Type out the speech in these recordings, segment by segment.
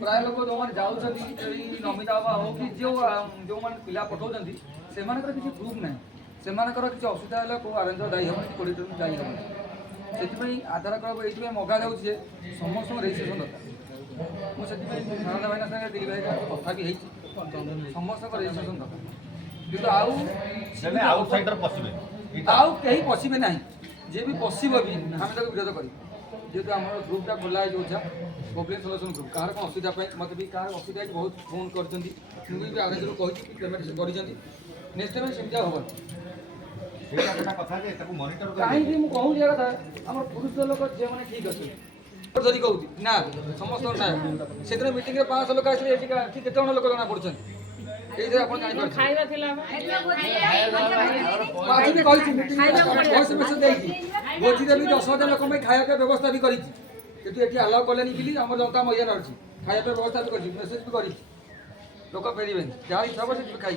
प्राय लोक जो जाऊँगी नमिता बाबा हो कि जो पिला पठाऊँ से किसी प्रूफ ना से किसी असुविधा है कौ आरेंजर दायी हम कोड़े दायी हम से आधार कार्ड ये मगा जाऊे समस्त रेजिट्रेसन दरकार मुझे सारदा भाई सागे दिलीप भाई कथा भी समस्त रेजिट्रेसन दरकार कि कहीं पशे ना जी भी पशब भी आम विरोध कर जेहतु आम ग्रुपटा खोला है प्रोब्लेम सल्यूशन ग्रुप कह असुविधा मत भी क्या असुविधा बहुत फोन कर आरेंजर कही पेमेंट कर नेक्स्ट टाइम सेमती हम कहीं कहूँ कथा आम पुरुष लोक झील मैंने ठीक अच्छे धरी कहूँ ना समस्त ना से मीटिंग 500 लोक आसे केत लोक जना पड़े भोजी भी 10,000 लोक खाया व्यवस्था भी करी अलाउ कले आम जनता महिला अच्छी खाया व्यवस्था भी कर मेसेज भी कर लोक फेर जहाँ इच्छा हम से खाई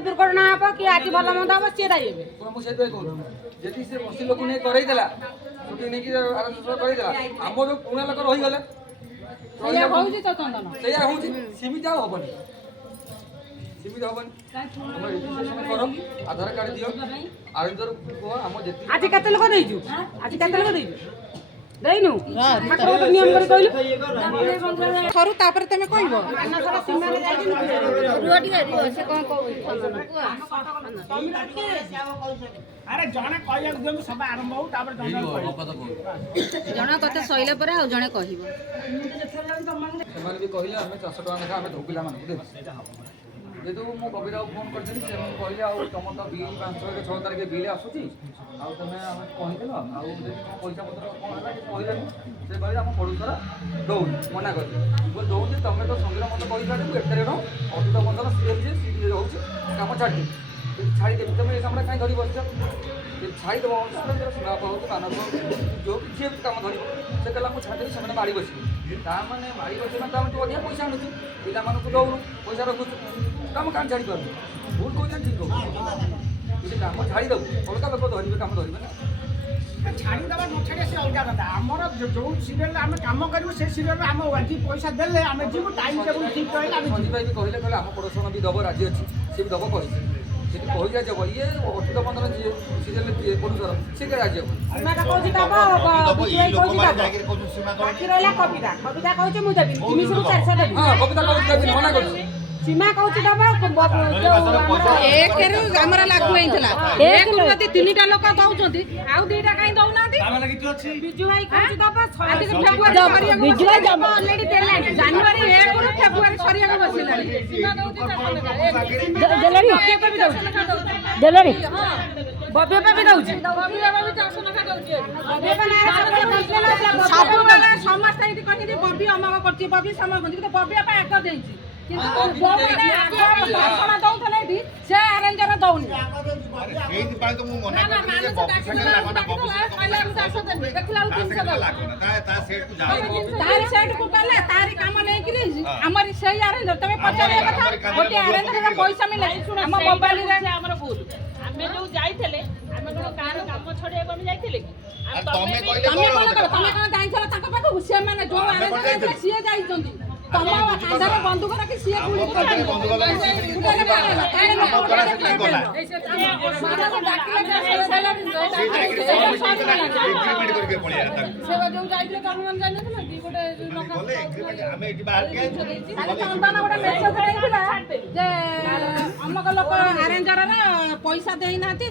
दुर्घटना हम कि आज भल मंद हम सी दायी मुझे जी से बसी लोक नहीं करदेला छुट्टी नहीं करदेला आम जो पुणा लोक रहीगले सीमित हेनी सीमित हेनी आधार कार्ड दियो आरेंजर कह आम जी आज केते लोक देइजु आज केते लोक देइजु देइनु ठाकुर नियम करी कहलु खरु तापर तमे कहबो अनसर सीमा रे जाई रुटी से कोन अरे जने कहया दियो सब आरंभ हो तापर जने कथा सइला पर आ जने कहबो ସେମାନେ ବି କହିଲେ ଆମେ 400 ଟଙ୍କା ଲେଖା ଆମେ ଧୋ ପିଲାମାନଙ୍କୁ ଦେବୁ ଯେହେତୁ ମୁଁ କବିରାକୁ ଫୋନ୍ କରିଥିଲି ସେମାନେ କହିଲେ ଆଉ ତୁମ ତ ବିଲ୍ 5 6 ତାରିଖ ବିଲ୍ ଆସୁଛି ଆଉ ତୁମେ ଆମେ କହିଦେଲ ଆଉ ଯଦି ତୁମ ପଇସା ପତ୍ର କ'ଣ ହେଲା କିଛି କହିଲେନି ସେ କହିଲେ ଆମ ପଡ଼ୋଶର ଦେଉନି ମନା କରିବେ ମୁଁ ଦେଉଛି ତୁମେ ତ ସଙ୍ଗୀର ମୋତେ କହିପାରିବୁ ଏଠାରେ ଅଦ୍ଭୁତ ବନ୍ଧନ ସିଏ ହେଉଛି କାମ ଛାଡ଼ିଦେବି ଛାଡ଼ିଦେବି ତୁମେ ଏ କାମଟା କାହିଁ ଧରି ବସିଛ ଛାଡ଼ିଦେବ ସୀମାପ ହଉ ମାନବ ଯେଉଁ ଯିଏ ବି କାମ ଧରିବ ସେ କହିଲା ମୁଁ ଛାଡ଼ିଦେବି ସେମାନେ ମାଡ଼ି ବସିବେ ତାମାନେ ମାଡ଼ି ବସିବେ ତ ଆମେ ତୁ ଅଧିକା ପଇସା ଆଣୁଛୁ ପିଲାମାନଙ୍କୁ ଦେଉନୁ ପଇସା ରଖୁଛୁ କାମ କାହିଁ ଛାଡ଼ିପାରୁନୁ ଭୁଲ କହୁଛନ୍ତି ଠିକ୍ କହୁଛୁ କିଛି କାମ ଛାଡ଼ିଦେବୁ ଅଲଗା ଲୋକ ଧରିବେ କାମ ଧରିବେ ନା ଛାଡ଼ିଦେବା ନ ଛାଡ଼ିବା ସେ ଅଲଗା କଥା ଆମର ଯେଉଁ ସିରିଏଲରେ ଆମେ କାମ କରିବୁ ସେ ସିରିଏଲରେ ଆମେ ଆଜି ପଇସା ଦେଲେ ଆମେ ଯିବୁ ଟାଇମ୍ ଟେବୁଲ୍ ଠିକ୍ ରହିଲେ ଆମେ ସଞ୍ଜୀବ ଭାଇ ବି କହିଲେ ଆମ ପଡ଼ୋଶଣ ବି ଦେବ ରାଜି ଅଛି ସେ ବି ଦେବ କହିଛି ସେଠି କହିଲା যাব ଇଏ ଅଚ୍ୟୁତ ବନ୍ଧନ ଯିଏ ସିରିଏଲ ପଡ଼ୋଶର ସେ କେ ରାଜି ହେବ ସୀମାଟା କହୁଛି ଦବ ବିଜୁ ଭାଇ କହୁଛି ଦବ ବାକି ରହିଲା କବିତା କବିତା କହୁଛି ମୁଁ ଦେବି 300 ରୁ 400 ଦେବି ହଁ କବିତା କହୁଛି ଦେବି ମନା କରୁଛି सीमा कहूँ दबा एक लागू होता एक प्रति 3टा लोक दौरान आउ 2टा कहीं दौना बिजु भाई बिजु भाई अलरेडी जानुरी 1 ରୁ फेब्रुआरी सरिया बसला बब्य भी दौची समस्त बबी अमक कर बबी समक बब्य आग दे से आरेंजर दौनी तारी कम नहीं आमर से आरेंजर तुम पचार कथा गोटे आरेंजर पैसा मिले आम मोबाइल भूल आम जो जाइले आम कौन गाँव कम छड़े जाइले जो आरेंजर सी जाइंट तुम आधार बंधुक रखी सी अमक लोक आरेंजर पैसा देना